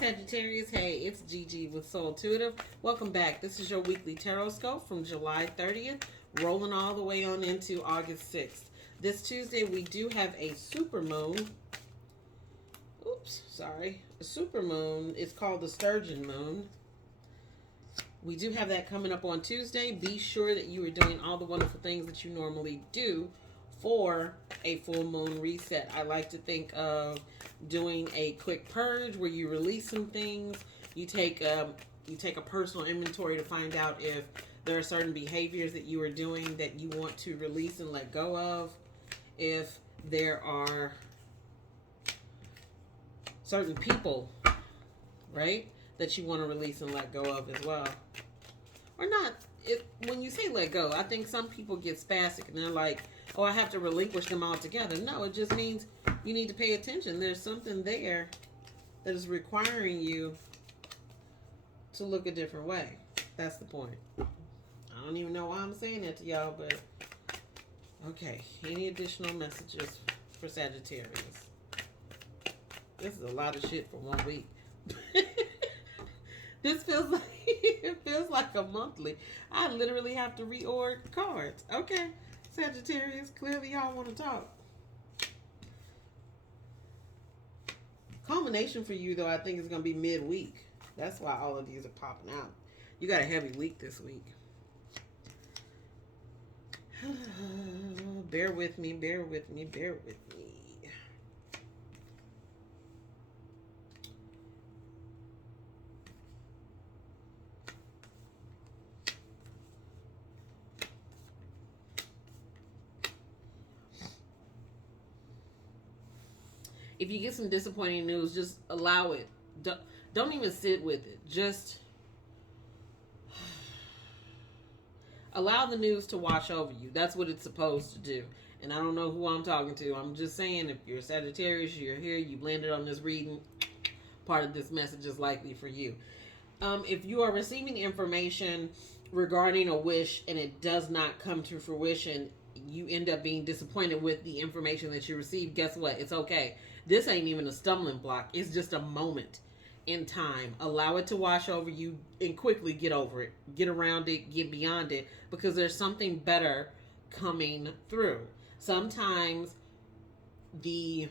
Sagittarius. Hey, it's Gigi with Soul Intuitive. Welcome back. This is your weekly Tarotscope from July 30th, rolling all the way on into August 6th. This Tuesday, we do have a supermoon. Oops, sorry. A supermoon is called the Sturgeon Moon. We do have that coming up on Tuesday. Be sure that you are doing all the wonderful things that you normally do for a full moon reset. I like to think of doing a quick purge where you release some things. You take a personal inventory to find out if there are certain behaviors that you are doing that you want to release and let go of. If there are certain people, right, that you want to release and let go of as well. Or not. When you say let go, I think some people get spastic and they're like, oh, I have to relinquish them altogether. No, it just means you need to pay attention. There's something there that is requiring you to look a different way. That's the point. I don't even know why I'm saying that to y'all, but okay. Any additional messages for Sagittarius? This is a lot of shit for 1 week. This feels like it feels like a monthly. I literally have to reorder cards. Okay, Sagittarius, clearly y'all want to talk. Culmination for you, though, I think is going to be midweek. That's why all of these are popping out. You got a heavy week this week. Bear with me, bear with me, bear with me. If you get some disappointing news, just allow it. Don't even sit with it. Just allow the news to wash over you. That's what it's supposed to do. And I don't know who I'm talking to. I'm just saying, if you're a Sagittarius, you're here, you landed on this reading, part of this message is likely for you. If you are receiving information regarding a wish and it does not come to fruition, you end up being disappointed with the information that you received. Guess what? It's okay. This ain't even a stumbling block. It's just a moment in time. Allow it to wash over you and quickly get over it. Get around it. Get beyond it. Because there's something better coming through. Sometimes the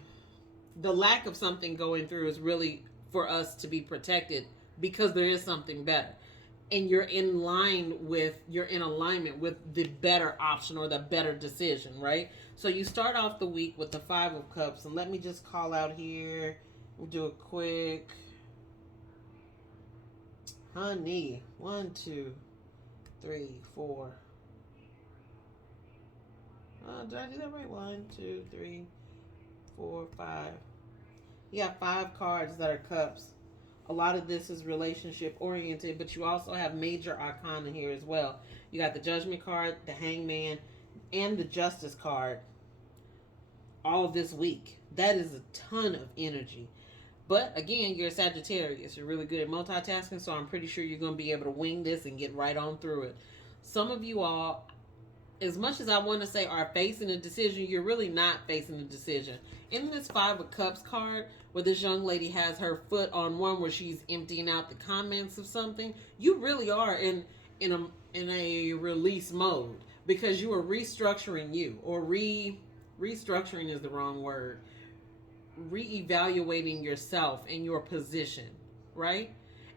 lack of something going through is really for us to be protected because there is something better. And you're in alignment with the better option or the better decision, right? So you start off the week with the 5 of Cups. And let me just call out here. We'll do a quick. Honey. 1, 2, 3, 4. Did I do that right? 1, 2, 3, 4, 5. You got 5 cards that are cups. A lot of this is relationship oriented, but you also have major arcana here as well. You got the Judgment card, the Hangman, and the Justice card all of this week. That is a ton of energy. But again, you're a Sagittarius. You're really good at multitasking, so I'm pretty sure you're going to be able to wing this and get right on through it. Some of you all, as much as I want to say are facing a decision, you're really not facing a decision. In this 5 of Cups card, where this young lady has her foot on one where she's emptying out the comments of something, you really are in a release mode because you are restructuring you, or restructuring is the wrong word. Reevaluating yourself and your position, right?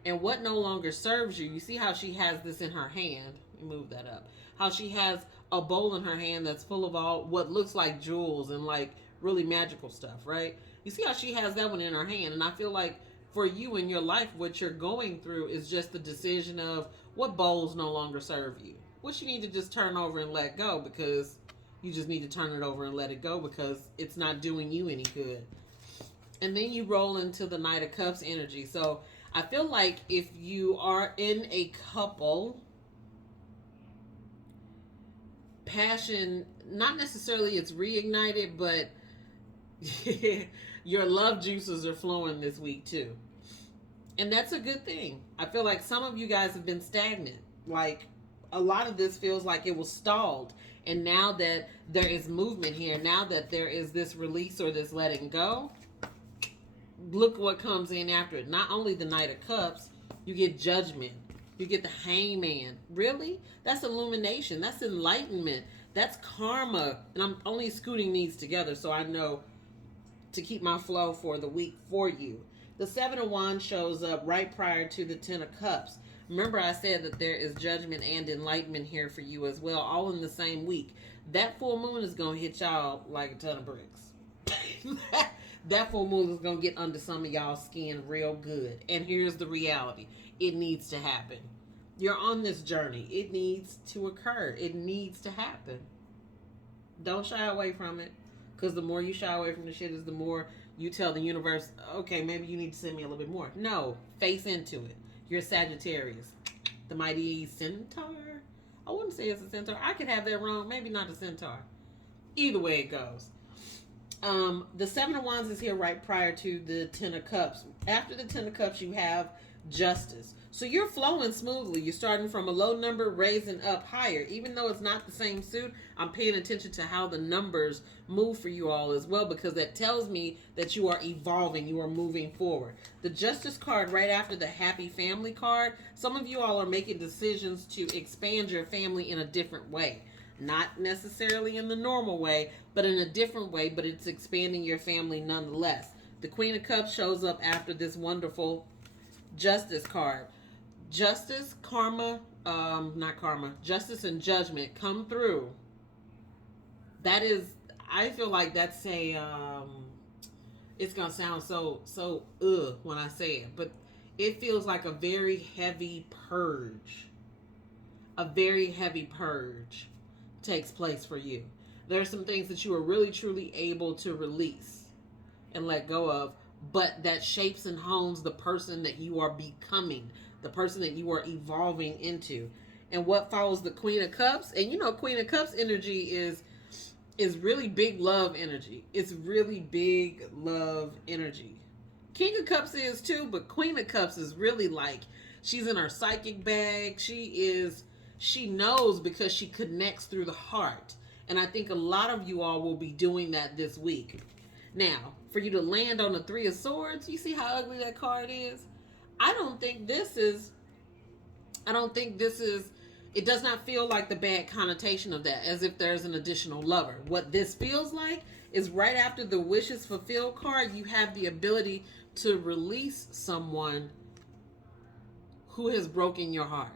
And what no longer serves you. You see how she has this in her hand. Let me move that up. How she has a bowl in her hand that's full of all what looks like jewels and like really magical stuff, right? You see how she has that one in her hand. And I feel like for you in your life, what you're going through is just the decision of what bowls no longer serve you. What you need to just turn over and let go, because you just need to turn it over and let it go because it's not doing you any good. And then you roll into the Knight of Cups energy. So I feel like if you are in a couple, passion, not necessarily it's reignited, but your love juices are flowing this week too. And that's a good thing. I feel like some of you guys have been stagnant. Like a lot of this feels like it was stalled. And now that there is movement here, now that there is this release or this letting go, look what comes in after it. Not only the Knight of Cups, you get Judgment. You get the Hangman. Really? That's illumination. That's enlightenment. That's karma. And I'm only scooting these together so I know to keep my flow for the week for you. The Seven of Wands shows up right prior to the Ten of Cups. Remember I said that there is judgment and enlightenment here for you as well, all in the same week. That full moon is going to hit y'all like a ton of bricks. That full moon is going to get under some of y'all's skin real good. And here's the reality. It needs to happen. You're on this journey. It needs to occur. It needs to happen. Don't shy away from it. Because the more you shy away from the shit is the more you tell the universe, okay, maybe you need to send me a little bit more. No, face into it. You're Sagittarius. The mighty centaur. I wouldn't say it's a centaur. I could have that wrong. Maybe not a centaur. Either way it goes. The Seven of Wands is here right prior to the Ten of Cups. After the Ten of Cups, you have Justice. So you're flowing smoothly. You're starting from a low number, raising up higher. Even though it's not the same suit, I'm paying attention to how the numbers move for you all as well, because that tells me that you are evolving. You are moving forward. The Justice card right after the Happy Family card, some of you all are making decisions to expand your family in a different way. Not necessarily in the normal way, but in a different way, but it's expanding your family nonetheless. The Queen of Cups shows up after this wonderful Justice card. Justice, karma, not karma, justice and judgment come through. That is, I feel like that's a, it's going to sound so when I say it, but it feels like a very heavy purge. A very heavy purge takes place for you. There are some things that you are really truly able to release and let go of, but that shapes and hones the person that you are becoming, the person that you are evolving into. And what follows the Queen of Cups, and you know Queen of Cups energy is really big love energy. It's really big love energy. King of Cups is too, but Queen of Cups is really like, she's in her psychic bag. She knows because she connects through the heart. And I think a lot of you all will be doing that this week. Now, for you to land on the Three of Swords, you see how ugly that card is? I don't think this is, it does not feel like the bad connotation of that, as if there's an additional lover. What this feels like is right after the Wishes Fulfilled card, you have the ability to release someone who has broken your heart.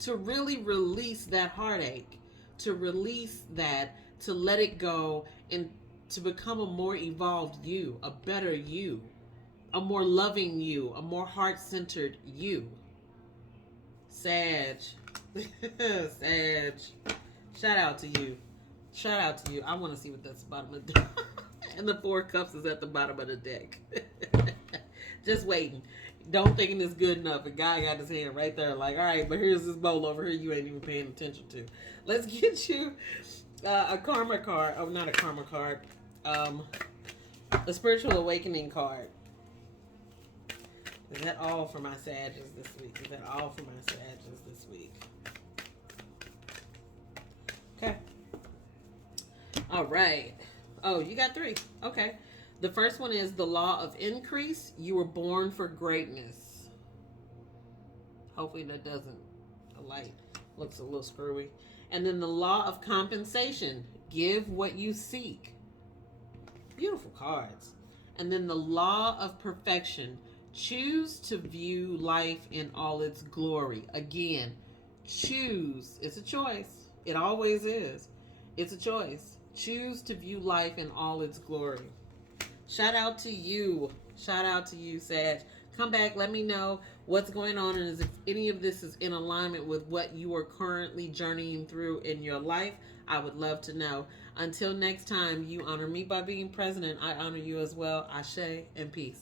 To really release that heartache, to release that, to let it go, and to become a more evolved you, a better you, a more loving you, a more heart-centered you. Sag. Sag. Shout out to you. Shout out to you. I want to see what that's bottom of the deck. And the Four of Cups is at the bottom of the deck. Just waiting. Don't think it's good enough. A guy got his hand right there like, all right, but here's this bowl over here you ain't even paying attention to. Let's get you a karma card. Oh, not a karma card. A spiritual awakening card. Is that all for my Sages this week? Is that all for my Sages this week? Okay. All right. Oh, you got three. Okay. The first one is the law of increase. You were born for greatness. Hopefully that doesn't, the light looks a little screwy. And then the law of compensation. Give what you seek. Beautiful cards. And then the law of perfection. Choose to view life in all its glory. Again, choose. It's a choice. It always is. It's a choice. Choose to view life in all its glory. Shout out to you. Shout out to you, Sag. Come back. Let me know what's going on and if any of this is in alignment with what you are currently journeying through in your life. I would love to know. Until next time, you honor me by being president. I honor you as well. Ashe and peace.